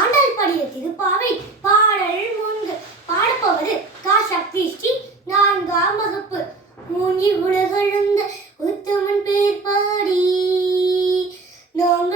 ஆண்டாள் பாடிய திருப்பாவை பாடல் 3. பாடப்போவது கா சக்தி ஸ்ரீ 4ஆம் வகுப்பு. மூங்கி உலகளந்த உத்தமன் பேர் பாடி நாம்